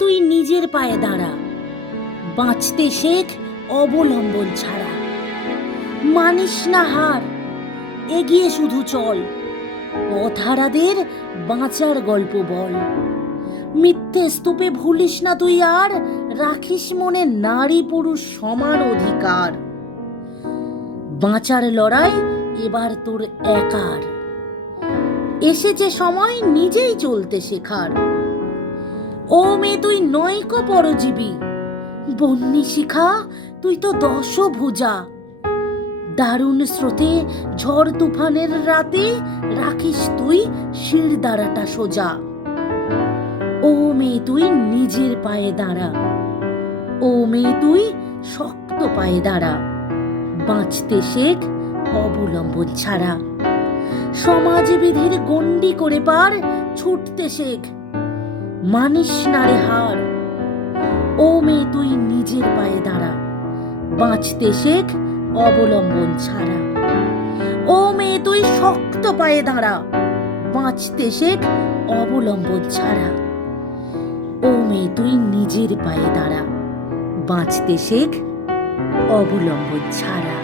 তুই নিজের পায়ে দাঁড়া, বাঁচতে শেখ অবলম্বন ছাড়া। মানিস না হার, এগিয়ে শুধু চল, পথহারাদের বাঁচার গল্প বল। মিথ্যে স্তূপে ভুলিস না তুই আর, রাখিস মনে নারী পুরুষ সমান অধিকার। বাঁচার লড়াই এবার তোর একার, এসেছে সময় নিজেই চলতে শেখার। ও মেয়ে তুই নয়কো পরজীবী, বন্যী শিখা তুই তো দশভুজা। দারুণ স্রোতে ঝড় তুফানের রাতে রাখিস তুই শিরদাঁড়াটা সোজা। ও মেয়ে তুই নিজের পায়ে দাঁড়া, ও মেয়ে তুই শক্ত পায়ে দাঁড়া, বাঁচতে শেখ অবলম্বন ছাড়া। সমাজ বিধির গণ্ডি করে পার, ছুটতে শেখ, মানিস না রে হার। ও মেয়ে তুই নিজের পায়ে দাঁড়া, বাঁচতে শেখ অবলম্বন ছাড়া। ও মেয়ে তুই শক্ত পায়ে দাঁড়া, বাঁচতে শেখ অবলম্বন ছাড়া। ও মেয়ে তুই নিজের পায়ে দাঁড়া, বাঁচতে শেখ অবলম্বন ছাড়া।